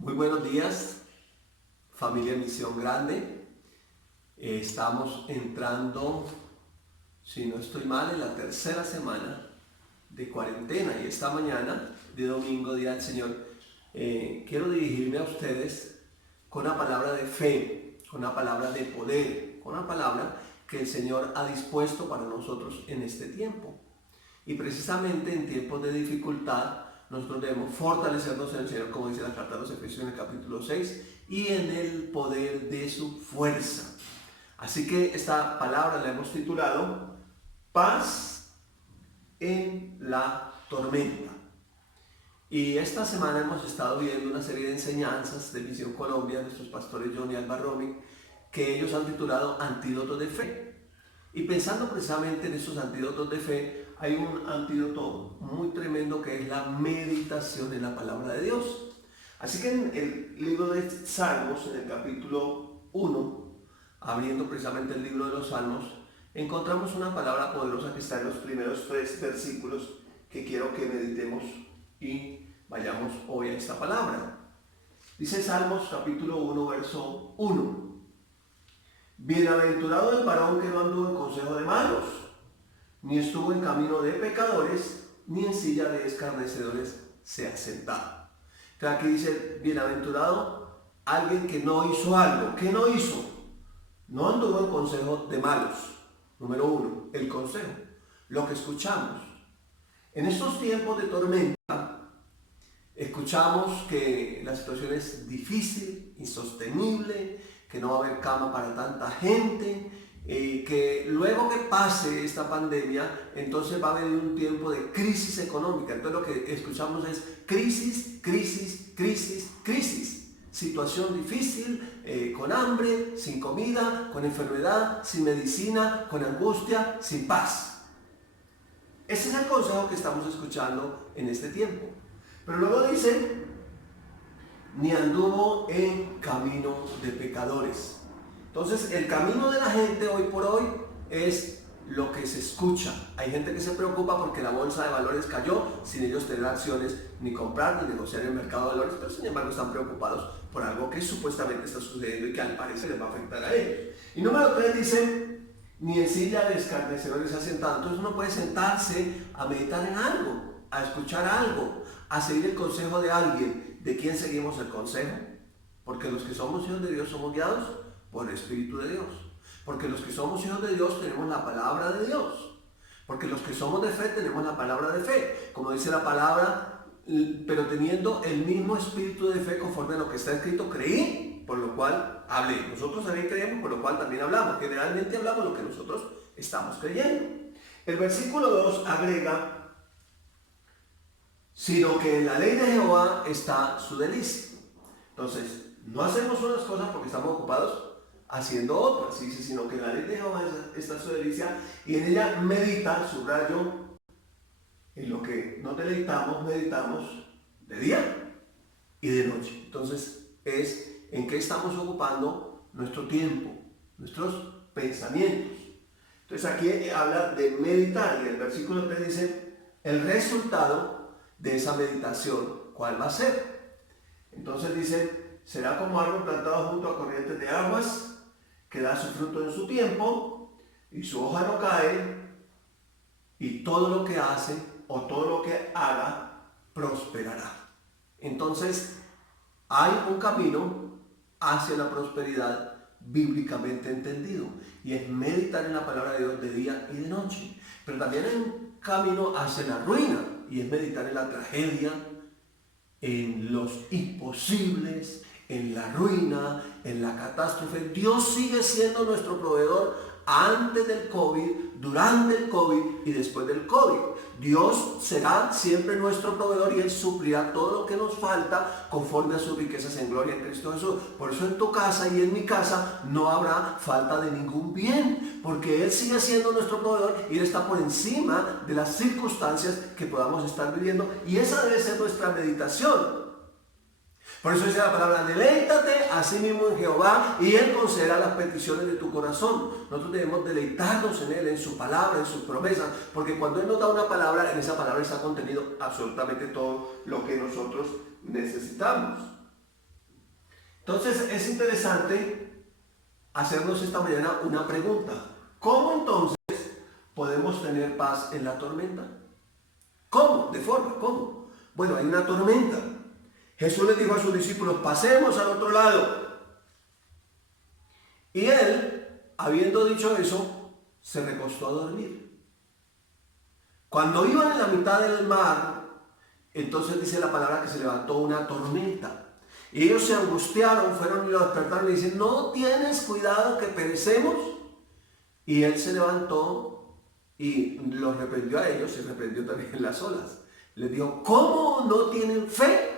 Muy buenos días, familia Misión Grande. Estamos entrando, si no estoy mal, en la tercera semana de cuarentena y esta mañana de domingo, Día del Señor, quiero dirigirme a ustedes con una palabra de fe, con una palabra de poder, con una palabra que el Señor ha dispuesto para nosotros en este tiempo. Y precisamente en tiempos de dificultad, nosotros debemos fortalecernos en el Señor, como dice la carta de los Efesios en el capítulo 6, y en el poder de su fuerza. Así que esta palabra la hemos titulado Paz en la tormenta. Y esta semana hemos estado viendo una serie de enseñanzas de Misión Colombia, nuestros pastores John y Alba Romy, que ellos han titulado Antídotos de Fe. Y pensando precisamente en esos antídotos de fe, hay un antídoto muy tremendo que es la meditación en la palabra de Dios. Así que en el libro de Salmos, en el capítulo 1, abriendo precisamente el libro de los Salmos, encontramos una palabra poderosa que está en los primeros 3 versículos que quiero que meditemos y vayamos hoy a esta palabra. Dice Salmos capítulo 1, verso 1. Bienaventurado el varón que no anduvo en consejo de malos, ni estuvo en camino de pecadores, ni en silla de escarnecedores se ha sentado. Entonces aquí dice, bienaventurado alguien que no hizo algo. ¿Qué no hizo? No anduvo en consejo de malos. Número 1, el consejo, lo que escuchamos. En estos tiempos de tormenta, escuchamos que la situación es difícil, insostenible, que no va a haber cama para tanta gente, que luego que pase esta pandemia, entonces va a haber un tiempo de crisis económica. Entonces lo que escuchamos es crisis, crisis, crisis, crisis. Situación difícil, con hambre, sin comida, con enfermedad, sin medicina, con angustia, sin paz. Ese es el consejo que estamos escuchando en este tiempo. Pero luego dice, ni anduvo en camino de pecadores. Entonces el camino de la gente hoy por hoy es lo que se escucha. Hay gente que se preocupa porque la bolsa de valores cayó sin ellos tener acciones, ni comprar, ni negociar en el mercado de valores, pero sin embargo están preocupados por algo que supuestamente está sucediendo y que al parecer les va a afectar a ellos. Y número 3 dice, ni en silla de escarnecedores se ha sentado. Entonces uno puede sentarse a meditar en algo, a escuchar algo, a seguir el consejo de alguien. ¿De quién seguimos el consejo? Porque los que somos hijos de Dios somos guiados por el Espíritu de Dios. Porque los que somos hijos de Dios tenemos la palabra de Dios. Porque los que somos de fe tenemos la palabra de fe. Como dice la palabra, pero teniendo el mismo espíritu de fe conforme a lo que está escrito, creí, por lo cual hablé. Nosotros también creemos, por lo cual también hablamos. Generalmente hablamos lo que nosotros estamos creyendo. El versículo 2 agrega, sino que en la ley de Jehová está su delicia. Entonces, no hacemos unas cosas porque estamos ocupados haciendo otras, dice, sino que en la ley de Jehová está su delicia y en ella medita, subrayo, en lo que nos deleitamos, meditamos de día y de noche. Entonces, es en qué estamos ocupando nuestro tiempo, nuestros pensamientos. Entonces, aquí habla de meditar y el versículo 3 dice, el resultado de esa meditación, ¿cuál va a ser? Entonces dice, será como árbol plantado junto a corrientes de aguas, que da su fruto en su tiempo, y su hoja no cae, y todo lo que hace, o todo lo que haga, prosperará. Entonces, hay un camino hacia la prosperidad bíblicamente entendido, y es meditar en la palabra de Dios de día y de noche. Pero también hay un camino hacia la ruina, y es meditar en la tragedia, en los imposibles, en la ruina, en la catástrofe. Dios sigue siendo nuestro proveedor antes del COVID, durante el COVID y después del COVID. Dios será siempre nuestro proveedor y Él suplirá todo lo que nos falta conforme a sus riquezas en gloria en Cristo Jesús. Por eso en tu casa y en mi casa no habrá falta de ningún bien, porque Él sigue siendo nuestro proveedor y Él está por encima de las circunstancias que podamos estar viviendo, y esa debe ser nuestra meditación. Por eso dice la palabra, deleítate a sí mismo en Jehová y Él concederá las peticiones de tu corazón. Nosotros debemos deleitarnos en Él, en su palabra, en sus promesas, porque cuando Él nos da una palabra, en esa palabra está contenido absolutamente todo lo que nosotros necesitamos. Entonces es interesante hacernos esta mañana una pregunta. ¿Cómo entonces podemos tener paz en la tormenta? ¿Cómo? ¿De forma? ¿Cómo? Bueno, hay una tormenta. Jesús les dijo a sus discípulos, pasemos al otro lado. Y él, habiendo dicho eso, se recostó a dormir. Cuando iban en la mitad del mar, entonces dice la palabra que se levantó una tormenta. Y ellos se angustiaron, fueron y lo despertaron y dicen, ¿no tienes cuidado que perecemos? Y él se levantó y los reprendió a ellos y reprendió también las olas. Les dijo, ¿cómo no tienen fe?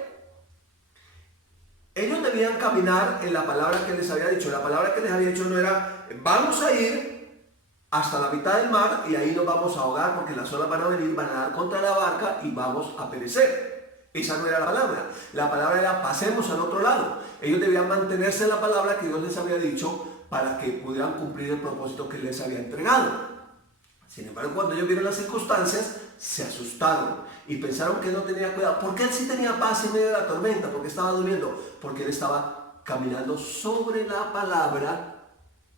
Ellos debían caminar en la palabra que les había dicho. La palabra que les había dicho no era, vamos a ir hasta la mitad del mar y ahí nos vamos a ahogar porque las olas van a venir, van a dar contra la barca y vamos a perecer. Esa no era la palabra. La palabra era, pasemos al otro lado. Ellos debían mantenerse en la palabra que Dios les había dicho para que pudieran cumplir el propósito que les había entregado. Sin embargo, cuando ellos vieron las circunstancias, se asustaron y pensaron que no tenía cuidado. ¿Por qué él sí tenía paz en medio de la tormenta? ¿Por qué estaba durmiendo? Porque él estaba caminando sobre la palabra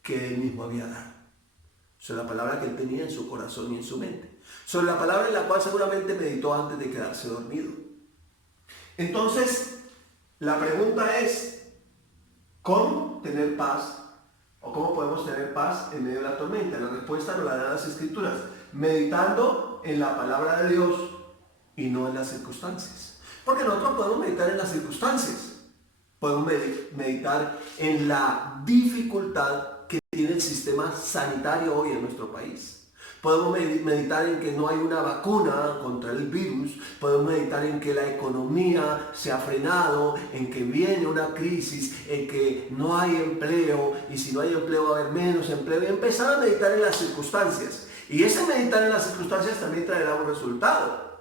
que él mismo había dado. Sobre la palabra que él tenía en su corazón y en su mente. Sobre la palabra en la cual seguramente meditó antes de quedarse dormido. Entonces, la pregunta es, ¿cómo tener paz? ¿O cómo podemos tener paz en medio de la tormenta? La respuesta nos la dan las Escrituras, meditando en la palabra de Dios y no en las circunstancias. Porque nosotros podemos meditar en las circunstancias, podemos meditar en la dificultad que tiene el sistema sanitario hoy en nuestro país. Podemos meditar en que no hay una vacuna contra el virus. Podemos meditar en que la economía se ha frenado, en que viene una crisis, en que no hay empleo y si no hay empleo va a haber menos empleo. Y empezar a meditar en las circunstancias. Y ese meditar en las circunstancias también traerá un resultado.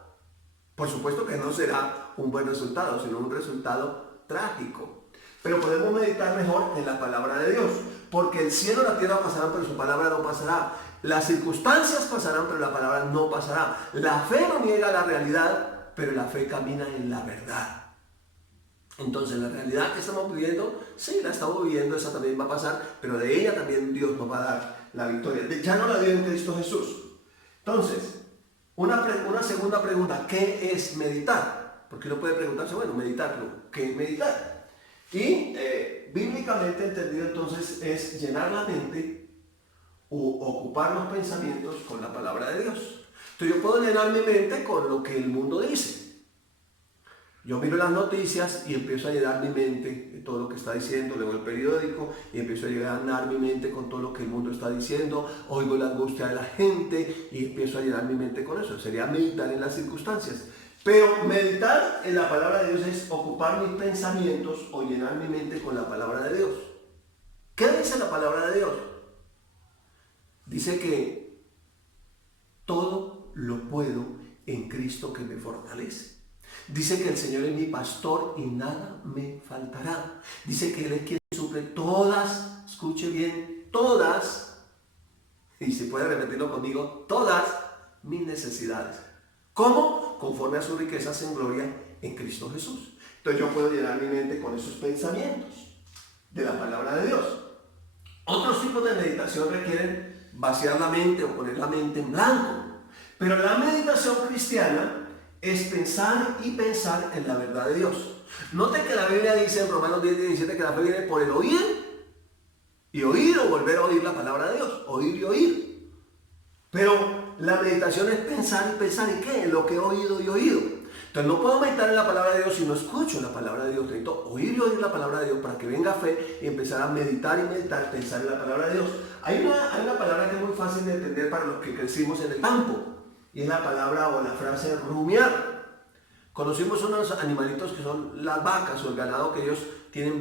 Por supuesto que no será un buen resultado, sino un resultado trágico. Pero podemos meditar mejor en la palabra de Dios. Porque el cielo y la tierra pasarán, pero su palabra no pasará. Las circunstancias pasarán, pero la palabra no pasará. La fe no niega la realidad, pero la fe camina en la verdad. Entonces, la realidad que estamos viviendo, sí, la estamos viviendo, esa también va a pasar, pero de ella también Dios nos va a dar la victoria. Ya no la dio en Cristo Jesús. Entonces, una segunda pregunta, ¿qué es meditar? Porque uno puede preguntarse, bueno, meditarlo, ¿qué es meditar? Y bíblicamente entendido entonces es llenar la mente o ocupar los pensamientos con la palabra de Dios. Entonces yo puedo llenar mi mente con lo que el mundo dice. Yo miro las noticias y empiezo a llenar mi mente de todo lo que está diciendo, leo el periódico y empiezo a llenar mi mente con todo lo que el mundo está diciendo, oigo la angustia de la gente y empiezo a llenar mi mente con eso. Sería meditar en las circunstancias. Pero meditar en la palabra de Dios es ocupar mis pensamientos o llenar mi mente con la palabra de Dios. ¿Qué dice la palabra de Dios? Dice que todo lo puedo en Cristo que me fortalece. Dice que el Señor es mi pastor y nada me faltará. Dice que Él es quien suple todas, escuche bien, todas, y si puede repetirlo conmigo, todas mis necesidades. ¿Cómo? Conforme a sus riquezas en gloria en Cristo Jesús. Entonces yo puedo llenar mi mente con esos pensamientos de la palabra de Dios. Otros tipos de meditación requieren vaciar la mente o poner la mente en blanco. Pero la meditación cristiana es pensar y pensar en la verdad de Dios. Note que la Biblia dice en Romanos 10:17 que la fe viene por el oír y oír o volver a oír la palabra de Dios. Oír y oír. Pero la meditación es pensar y pensar en qué, en lo que he oído y oído. Entonces no puedo meditar en la palabra de Dios si no escucho la palabra de Dios. Necesito oír y oír la palabra de Dios para que venga fe y empezar a meditar y meditar, pensar en la palabra de Dios. Hay una palabra que es muy fácil de entender para los que crecimos en el campo. Y es la palabra o la frase rumiar. Conocimos unos animalitos que son las vacas o el ganado, que ellos tienen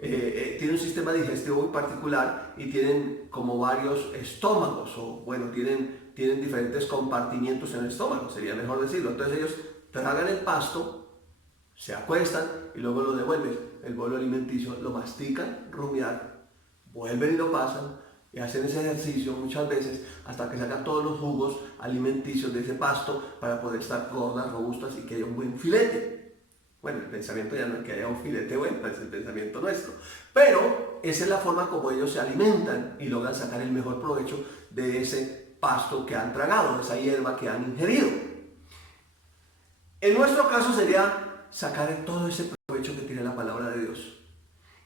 tienen un sistema digestivo muy particular y tienen como varios estómagos, o bueno, tienen diferentes compartimientos en el estómago, sería mejor decirlo. Entonces ellos tragan el pasto, se acuestan y luego lo devuelven. El bolo alimenticio lo mastican, rumiar, vuelven y lo pasan y hacen ese ejercicio muchas veces hasta que sacan todos los jugos alimenticios de ese pasto para poder estar gordas, robustas y que haya un buen filete. Bueno, el pensamiento ya no es que haya un filete bueno, es el pensamiento nuestro. Pero esa es la forma como ellos se alimentan y logran sacar el mejor provecho de ese pasto que han tragado, de esa hierba que han ingerido. En nuestro caso sería sacar todo ese provecho que tiene la palabra de Dios.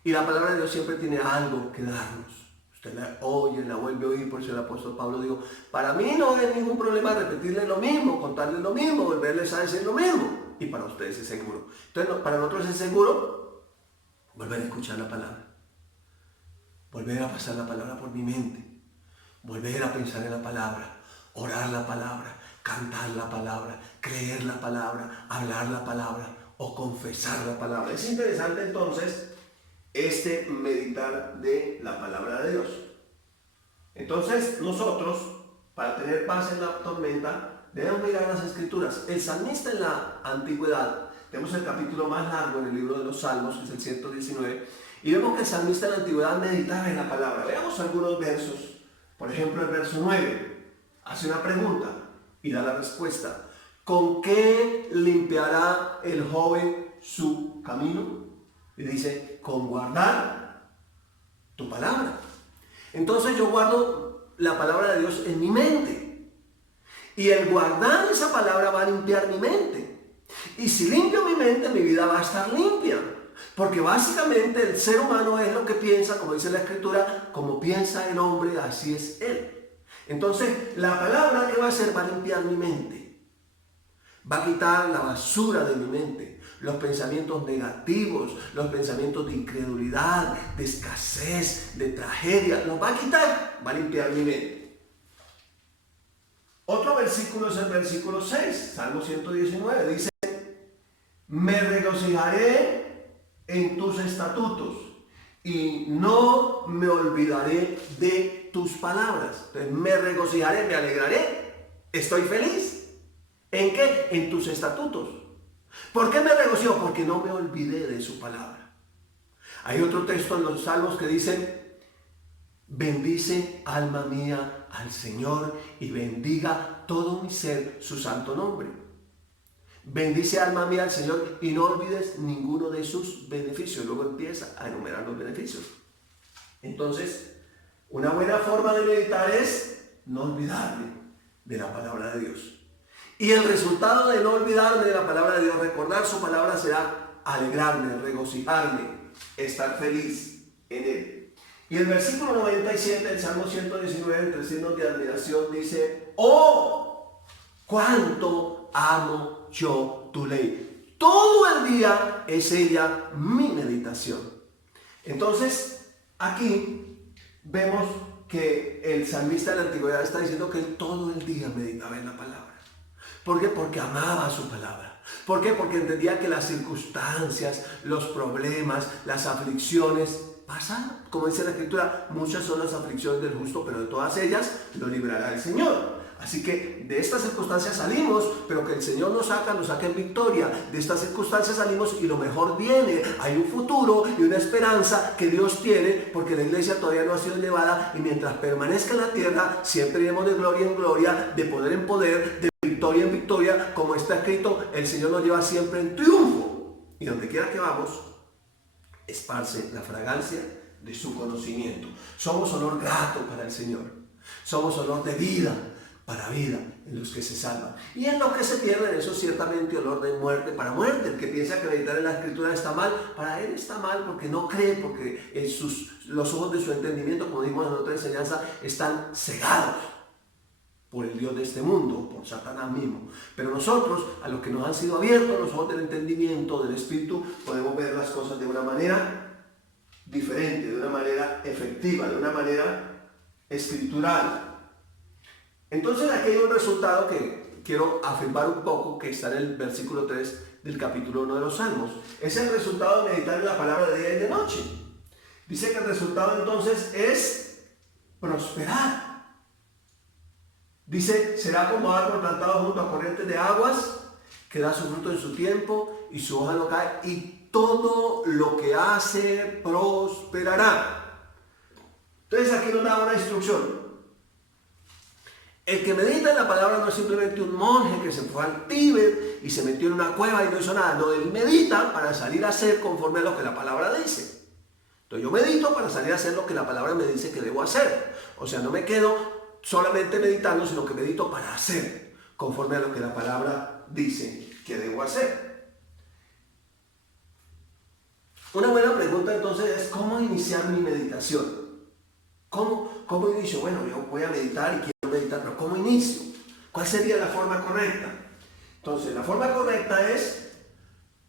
Y la palabra de Dios siempre tiene algo que darnos. Usted la oye, la vuelve a oír, por eso el apóstol Pablo dijo, para mí no hay ningún problema repetirle lo mismo, contarle lo mismo, volverles a decir lo mismo. Y para ustedes es seguro. Entonces, para nosotros es seguro volver a escuchar la palabra. Volver a pasar la palabra por mi mente. Volver a pensar en la palabra. Orar la palabra. Cantar la palabra. Creer la palabra. Hablar la palabra. O confesar la palabra. Es interesante entonces este meditar de la palabra de Dios. Entonces nosotros, para tener paz en la tormenta, debemos mirar las escrituras. El salmista en la antigüedad, tenemos el capítulo más largo en el libro de los Salmos, que es el 119, y vemos que el salmista en la antigüedad meditaba en la palabra. Veamos algunos versos. Por ejemplo, el verso 9 hace una pregunta y da la respuesta. ¿Con qué limpiará el joven su camino? Y dice, con guardar tu palabra. Entonces yo guardo la palabra de Dios en mi mente. Y el guardar esa palabra va a limpiar mi mente. Y si limpio mi mente, mi vida va a estar limpia. Porque básicamente el ser humano es lo que piensa, como dice la Escritura, como piensa el hombre, así es él. Entonces, la palabra, ¿qué va a hacer? Va a limpiar mi mente. Va a quitar la basura de mi mente. Los pensamientos negativos, los pensamientos de incredulidad, de escasez, de tragedia, los va a quitar, va a limpiar mi mente. Otro versículo es el versículo 6, Salmo 119, dice, me regocijaré en tus estatutos y no me olvidaré de tus palabras. Entonces, me regocijaré, me alegraré, estoy feliz. ¿En qué? En tus estatutos. ¿Por qué me regocijo? Porque no me olvidé de su palabra. Hay otro texto en los Salmos que dice, bendice alma mía al Señor y bendiga todo mi ser su santo nombre. Bendice alma mía al Señor y no olvides ninguno de sus beneficios. Luego empieza a enumerar los beneficios. Entonces, una buena forma de meditar es no olvidarme de la palabra de Dios. Y el resultado de no olvidarme de la palabra de Dios, recordar su palabra, será alegrarme, regocijarme, estar feliz en Él. Y el versículo 97 del Salmo 119, entre signos de admiración, dice, ¡oh! ¡Cuánto amo yo tu ley! Todo el día es ella mi meditación. Entonces, aquí vemos que el salmista de la antigüedad está diciendo que él todo el día meditaba en la palabra. ¿Por qué? Porque amaba su palabra. ¿Por qué? Porque entendía que las circunstancias, los problemas, las aflicciones pasan. Como dice la Escritura, muchas son las aflicciones del justo, pero de todas ellas lo librará el Señor. Así que de estas circunstancias salimos, pero que el Señor nos saca en victoria. De estas circunstancias salimos y lo mejor viene. Hay un futuro y una esperanza que Dios tiene, porque la iglesia todavía no ha sido llevada y mientras permanezca en la tierra, siempre iremos de gloria en gloria, de poder en poder, de victoria en victoria, como está escrito, el Señor nos lleva siempre en triunfo. Y donde quiera que vamos, esparce la fragancia de su conocimiento. Somos olor grato para el Señor. Somos olor de vida para vida en los que se salvan. Y en los que se pierden, eso ciertamente olor de muerte para muerte. El que piensa que meditar en la Escritura está mal, para él está mal porque no cree, porque los ojos de su entendimiento, como dijimos en otra enseñanza, están cegados por el Dios de este mundo, por Satanás mismo. Pero nosotros, a los que nos han sido abiertos los ojos del entendimiento, del Espíritu, podemos ver las cosas de una manera diferente, de una manera efectiva, de una manera escritural. Entonces aquí hay un resultado que quiero afirmar un poco, que está en el versículo 3 del capítulo 1 de los Salmos. Es el resultado de meditar en la palabra de día y de noche. Dice que el resultado entonces es prosperar. Dice, será como árbol plantado junto a corrientes de aguas, que da su fruto en su tiempo y su hoja no cae, y todo lo que hace prosperará. Entonces aquí nos da una instrucción. El que medita en la palabra no es simplemente un monje que se fue al Tíbet y se metió en una cueva y no hizo nada. No, él medita para salir a hacer conforme a lo que la palabra dice. Entonces yo medito para salir a hacer lo que la palabra me dice que debo hacer. O sea, no me quedo solamente meditando, sino que medito para hacer conforme a lo que la palabra dice que debo hacer. Una buena pregunta entonces es, ¿cómo iniciar mi meditación? ¿Cómo inicio? Bueno, yo voy a meditar y quiero meditar, pero ¿cómo inicio? ¿Cuál sería la forma correcta? Entonces, la forma correcta es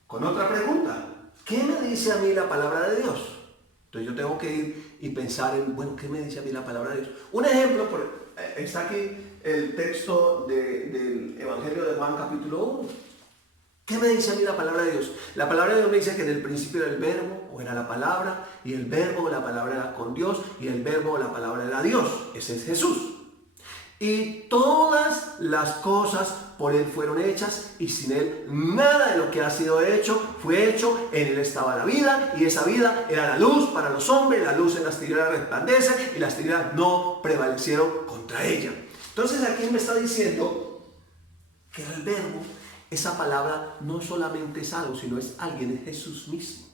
con otra pregunta. ¿Qué me dice a mí la palabra de Dios? Entonces yo tengo que ir y pensar en, bueno, ¿qué me dice a mí la palabra de Dios? Un ejemplo, está aquí el texto del Evangelio de Juan capítulo 1. ¿Qué me dice a mí la palabra de Dios? La palabra de Dios me dice que en el principio era el verbo, o era la palabra, y el verbo o la palabra era con Dios, y el verbo o la palabra era Dios. Ese es Jesús. Y todas las cosas por Él fueron hechas, y sin Él nada de lo que ha sido hecho fue hecho. En Él estaba la vida, y esa vida era la luz para los hombres. La luz en las tinieblas resplandece, y las tinieblas no prevalecieron contra ella. Entonces aquí me está diciendo que el verbo, esa palabra no solamente es algo, sino es alguien, es Jesús mismo.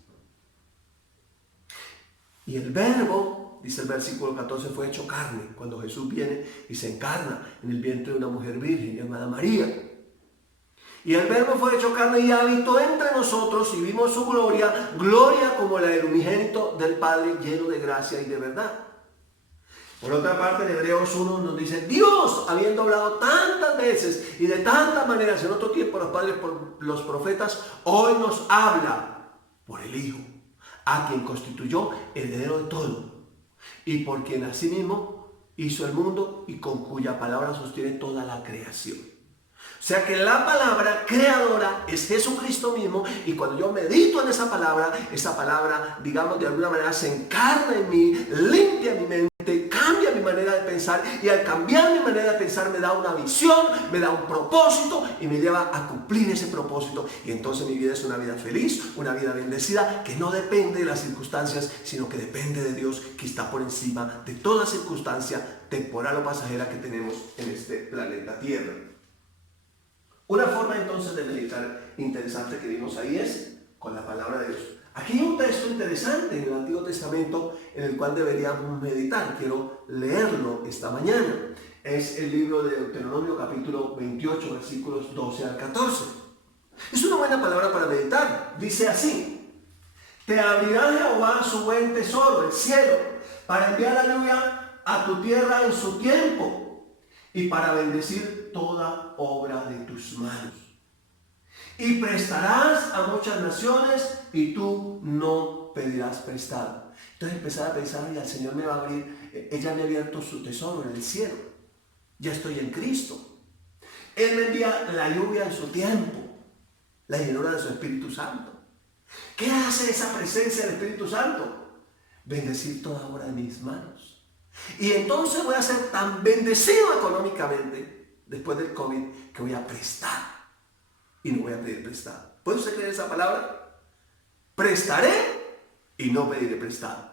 Y el verbo, dice el versículo 14, fue hecho carne, cuando Jesús viene y se encarna en el vientre de una mujer virgen llamada María. Y el verbo fue hecho carne y habitó entre nosotros, y vimos su gloria, gloria como la del unigénito del Padre, lleno de gracia y de verdad. Por otra parte, en Hebreos 1 nos dice, Dios, habiendo hablado tantas veces y de tantas maneras en otro tiempo los padres por los profetas, hoy nos habla por el Hijo, a quien constituyó heredero de todo, y por quien asimismo hizo el mundo y con cuya palabra sostiene toda la creación. O sea que la palabra creadora es Jesucristo mismo, y cuando yo medito en esa palabra, digamos, de alguna manera se encarna en mí, limpia mi mente, cambia mi manera de pensar, y al cambiar mi manera de pensar me da una visión, me da un propósito y me lleva a cumplir ese propósito. Y entonces mi vida es una vida feliz, una vida bendecida, que no depende de las circunstancias, sino que depende de Dios, que está por encima de toda circunstancia temporal o pasajera que tenemos en este planeta Tierra. Una forma entonces de meditar interesante que vimos ahí es con la palabra de Dios. Aquí hay un texto interesante en el Antiguo Testamento en el cual deberíamos meditar. Quiero leerlo esta mañana. Es el libro de Deuteronomio capítulo 28, versículos 12 al 14. Es una buena palabra para meditar. Dice así: te abrirá Jehová su buen tesoro, el cielo, para enviar la lluvia a tu tierra en su tiempo, y para bendecir toda obra de tus manos. Y prestarás a muchas naciones, y tú no pedirás prestado. Entonces empezar a pensar, y al Señor me va a abrir, ella me ha abierto su tesoro en el cielo. Ya estoy en Cristo. Él me envía la lluvia en su tiempo, la llenura de su Espíritu Santo. ¿Qué hace esa presencia del Espíritu Santo? Bendecir toda obra de mis manos. Y entonces voy a ser tan bendecido económicamente después del COVID que voy a prestar y no voy a pedir prestado. ¿Puede usted creer esa palabra? Prestaré y no pediré prestado.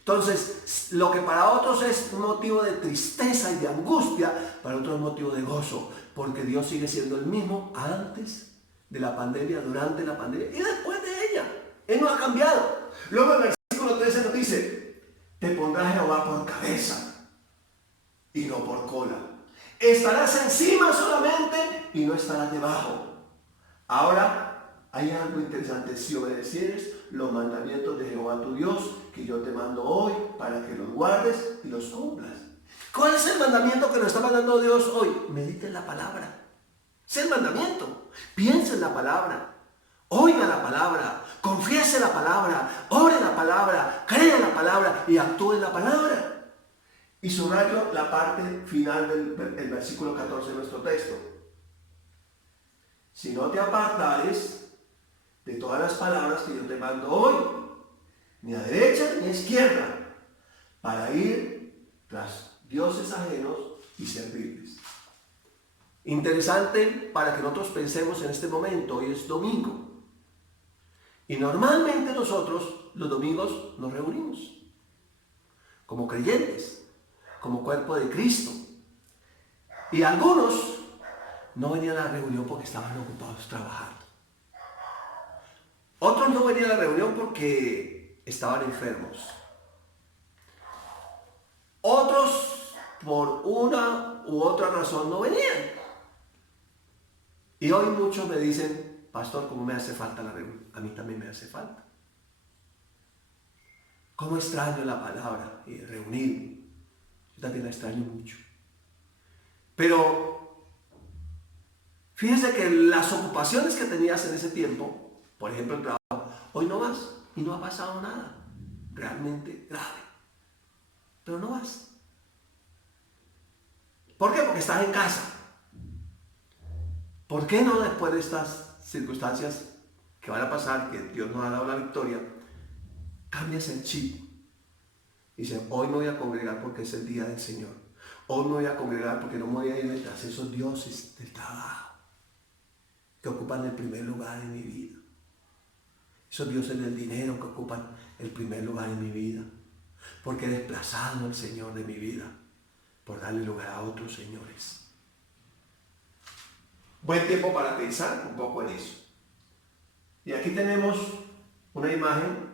Entonces, lo que para otros es un motivo de tristeza y de angustia, para otros es motivo de gozo, porque Dios sigue siendo el mismo antes de la pandemia, durante la pandemia y después de ella. Él no ha cambiado. Luego el versículo 13 nos dice: te pondrá Jehová por cabeza y no por cola. Estarás encima solamente y no estarás debajo. Ahora, hay algo interesante. Si obedecieres los mandamientos de Jehová tu Dios, que yo te mando hoy, para que los guardes y los cumplas. ¿Cuál es el mandamiento que nos está mandando Dios hoy? Medite en la palabra. Es el mandamiento. Piensa en la palabra. Oiga la palabra, confiese la palabra, ore la palabra, crea la palabra y actúe en la palabra. Y subrayo la parte final del versículo 14 de nuestro texto. Si no te apartares de todas las palabras que yo te mando hoy, ni a derecha ni a izquierda, para ir tras dioses ajenos y servirles. Interesante para que nosotros pensemos en este momento. Hoy es domingo. Y normalmente nosotros los domingos nos reunimos como creyentes, como cuerpo de Cristo. Y algunos no venían a la reunión porque estaban ocupados trabajando. Otros no venían a la reunión porque estaban enfermos. Otros, por una u otra razón, no venían. Y hoy muchos me dicen, pastor, ¿cómo me hace falta la reunión? A mí también me hace falta. ¿Cómo extraño la palabra y reunir? Yo también la extraño mucho. Pero fíjense que las ocupaciones que tenías en ese tiempo, por ejemplo el trabajo, hoy no vas y no ha pasado nada realmente grave. Pero no vas. ¿Por qué? Porque estás en casa. ¿Por qué no después de estas circunstancias que van a pasar, que Dios nos ha dado la victoria, cambias el chip? Y dices, hoy me voy a congregar porque es el día del Señor. Hoy me voy a congregar porque no me voy a ir detrás de esos dioses del trabajo que ocupan el primer lugar en mi vida. Esos dioses del dinero que ocupan el primer lugar en mi vida. Porque he desplazado al Señor de mi vida por darle lugar a otros señores. Buen tiempo para pensar un poco en eso. Y aquí tenemos una imagen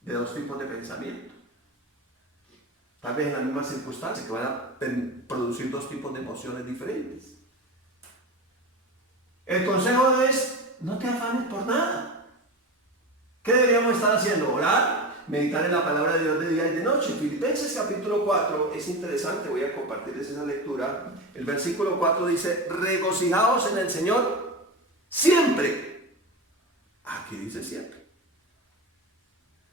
de dos tipos de pensamiento. Tal vez en la misma circunstancia, que van a producir dos tipos de emociones diferentes. El consejo es, no te afanes por nada. ¿Qué deberíamos estar haciendo? Orar, meditar en la palabra de Dios de día y de noche. Filipenses capítulo 4 es interesante, voy a compartirles esa lectura. El versículo 4 dice, regocijaos en el Señor siempre. Aquí dice siempre.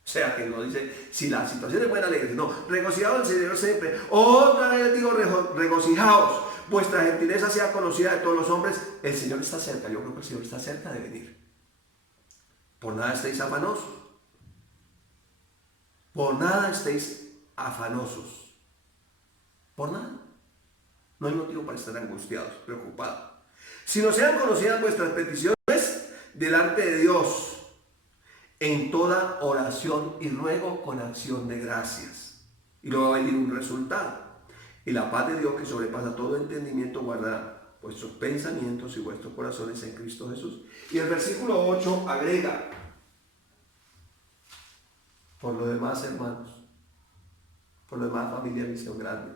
O sea, que no dice, si la situación es buena, alegre. No, regocijaos en el Señor siempre. Otra vez les digo, regocijaos. Vuestra gentileza sea conocida de todos los hombres. El Señor está cerca. Yo creo que el Señor está cerca de venir. Por nada estéis afanosos. Por nada estéis afanosos. Por nada. No hay motivo para estar angustiados, preocupados. Si no sean conocidas vuestras peticiones delante de Dios, en toda oración y ruego con acción de gracias. Y luego va a venir un resultado. Y la paz de Dios, que sobrepasa todo entendimiento, guardará vuestros pensamientos y vuestros corazones en Cristo Jesús. Y el versículo 8 agrega, por lo demás, hermanos, por lo demás, familia Misión Grande,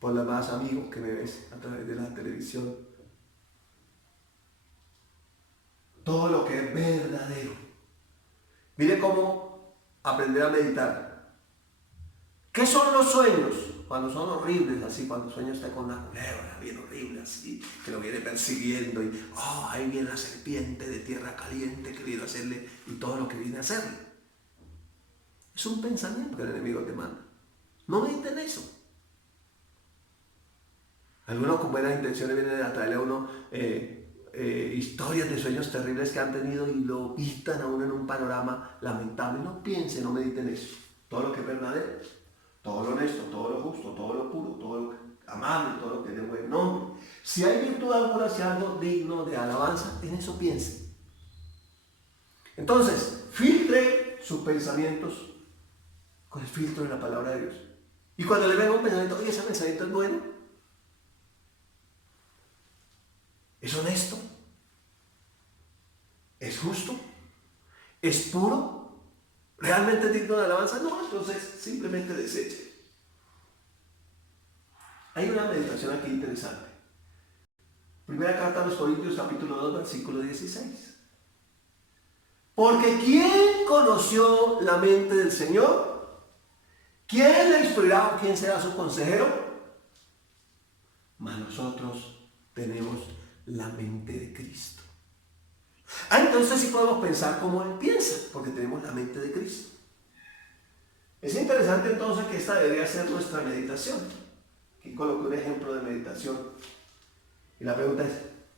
por lo demás, amigos que me ves a través de la televisión, todo lo que es verdadero. Mire cómo aprender a meditar. ¿Qué son los sueños? Cuando son horribles, así, cuando sueño está con una culebra bien horrible, así, que lo viene persiguiendo y, ahí viene la serpiente de tierra caliente que viene a hacerle y todo lo que viene a hacerle. Es un pensamiento que el enemigo te manda. No mediten eso. Algunos con buenas intenciones vienen a traerle a uno historias de sueños terribles que han tenido y lo vistan a uno en un panorama lamentable. No piensen, no mediten eso. Todo lo que es verdadero, todo lo honesto, todo lo justo, todo lo puro, todo lo amable, todo lo que es de buen nombre. Si hay virtud alguna, si algo digno de alabanza, en eso piensen. Entonces, filtre sus pensamientos con el filtro de la palabra de Dios. Y cuando le venga un pensamiento, oye, ese pensamiento es bueno, es honesto, es justo, es puro, realmente es digno de alabanza, no, entonces simplemente deseche. Hay una meditación aquí interesante. Primera carta a los Corintios, capítulo 2, versículo 16. Porque ¿quién conoció la mente del Señor? ¿Quién le instruirá o quién será su consejero? Mas nosotros tenemos la mente de Cristo. Entonces sí podemos pensar como Él piensa, porque tenemos la mente de Cristo. Es interesante entonces que esta debería ser nuestra meditación. Aquí coloqué un ejemplo de meditación. Y la pregunta es,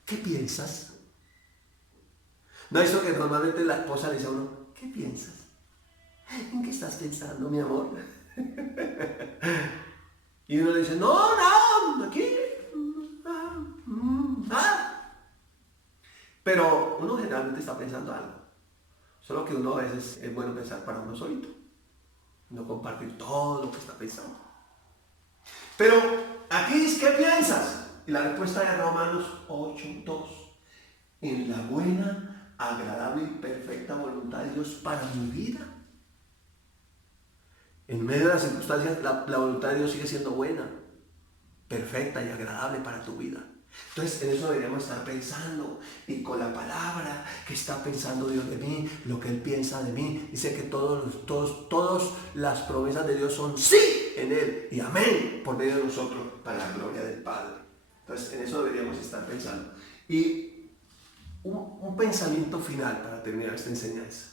¿qué piensas? ¿No es eso que normalmente la esposa le dice a uno, ¿qué piensas? ¿En qué estás pensando, mi amor? Y uno le dice, no, aquí. Pero uno generalmente está pensando algo. Solo que uno a veces es bueno pensar para uno solito. No compartir todo lo que está pensando. Pero aquí es, ¿qué piensas? Y la respuesta de Romanos 8:2. En la buena, agradable y perfecta voluntad de Dios para mi vida. En medio de las circunstancias, la voluntad de Dios sigue siendo buena, perfecta y agradable para tu vida. Entonces en eso deberíamos estar pensando, y con la palabra que está pensando Dios de mí, lo que Él piensa de mí. Dice que todas las promesas de Dios son sí en Él y amén por medio de nosotros para la gloria del Padre. Entonces en eso deberíamos estar pensando. Y un pensamiento final para terminar esta enseñanza.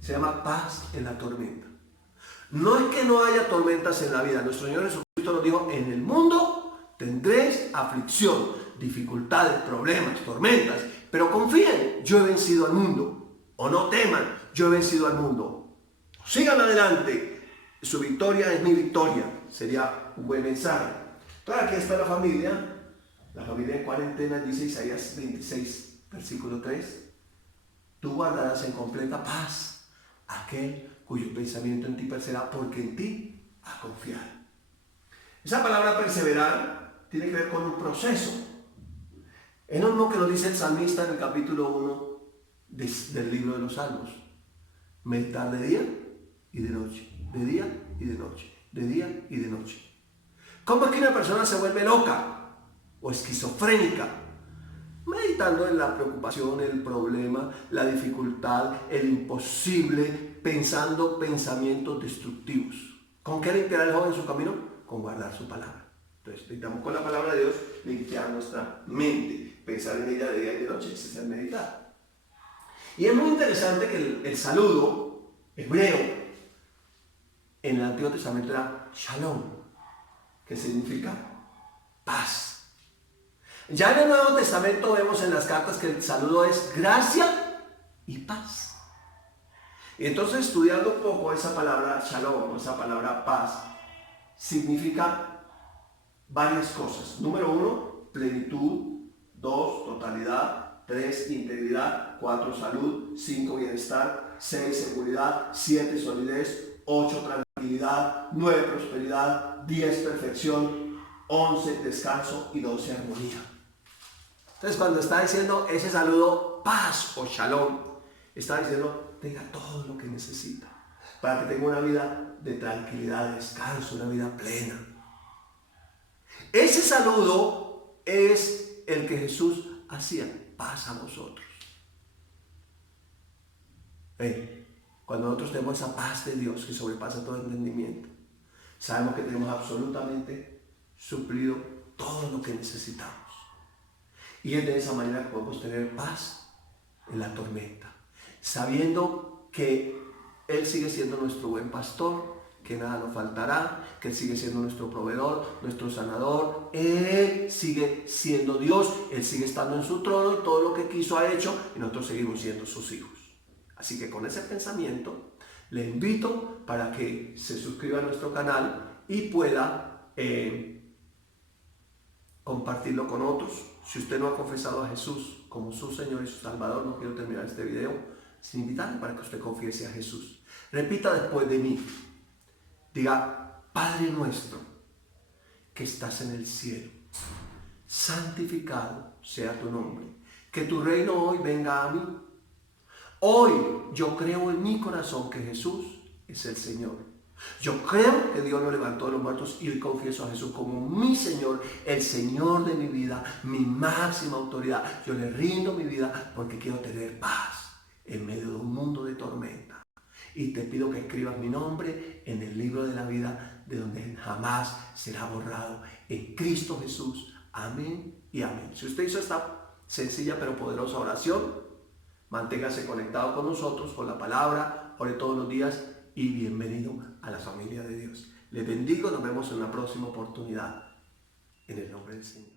Se llama paz en la tormenta. No es que no haya tormentas en la vida. Nuestro Señor Jesucristo nos dijo, en el mundo tendréis aflicción, dificultades, problemas, tormentas, pero confíen, yo he vencido al mundo. O no teman, yo he vencido al mundo. Sigan adelante, su victoria es mi victoria. Sería un buen mensaje. Entonces aquí está la familia en cuarentena, dice Isaías 26, versículo 3. Tú guardarás en completa paz aquel cuyo pensamiento en ti persevera, porque en ti ha confiado. Esa palabra perseverar tiene que ver con un proceso. Es lo mismo que nos dice el salmista en el capítulo 1 del libro de los Salmos. Meditar de día y de noche, de día y de noche, de día y de noche. ¿Cómo es que una persona se vuelve loca o esquizofrénica? Meditando en la preocupación, el problema, la dificultad, el imposible, pensando pensamientos destructivos. ¿Con qué limpiará el joven su camino? Con guardar su palabra. Entonces necesitamos con la palabra de Dios limpiar nuestra mente, pensar en ella de día y de noche, ese es el meditar. Y es muy interesante que el saludo hebreo en el Antiguo Testamento era shalom, que significa paz. Ya en el Nuevo Testamento vemos en las cartas que el saludo es gracia y paz. Y entonces, estudiando un poco esa palabra shalom, esa palabra paz, significa varias cosas. Número 1, plenitud. 2, totalidad. 3, integridad. 4, salud. 5, bienestar. 6, seguridad. 7, solidez. 8, tranquilidad. 9, prosperidad. 10, perfección. 11, descanso. Y 12, armonía. Entonces, cuando está diciendo ese saludo, paz o shalom, está diciendo, tenga todo lo que necesita para que tenga una vida de tranquilidad, de descanso, una vida plena. Ese saludo es el que Jesús hacía, paz a vosotros. Cuando nosotros tenemos esa paz de Dios que sobrepasa todo entendimiento, sabemos que tenemos absolutamente suplido todo lo que necesitamos. Y es de esa manera que podemos tener paz en la tormenta, sabiendo que Él sigue siendo nuestro buen pastor, que nada nos faltará, que Él sigue siendo nuestro proveedor, nuestro sanador. Él sigue siendo Dios, Él sigue estando en su trono y todo lo que quiso ha hecho, y nosotros seguimos siendo sus hijos. Así que con ese pensamiento le invito para que se suscriba a nuestro canal y pueda compartirlo con otros. Si usted no ha confesado a Jesús como su Señor y su Salvador, no quiero terminar este video sin invitarle para que usted confiese a Jesús. Repita después de mí. Diga, Padre nuestro que estás en el cielo, santificado sea tu nombre. Que tu reino hoy venga a mí. Hoy yo creo en mi corazón que Jesús es el Señor. Yo creo que Dios lo levantó de los muertos y hoy confieso a Jesús como mi Señor, el Señor de mi vida, mi máxima autoridad. Yo le rindo mi vida porque quiero tener paz en medio de un mundo de tormenta. Y te pido que escribas mi nombre en el libro de la vida, de donde jamás será borrado, en Cristo Jesús. Amén y amén. Si usted hizo esta sencilla pero poderosa oración, manténgase conectado con nosotros, con la palabra, ore todos los días y bienvenido a la familia de Dios. Les bendigo, nos vemos en una próxima oportunidad, en el nombre del Señor.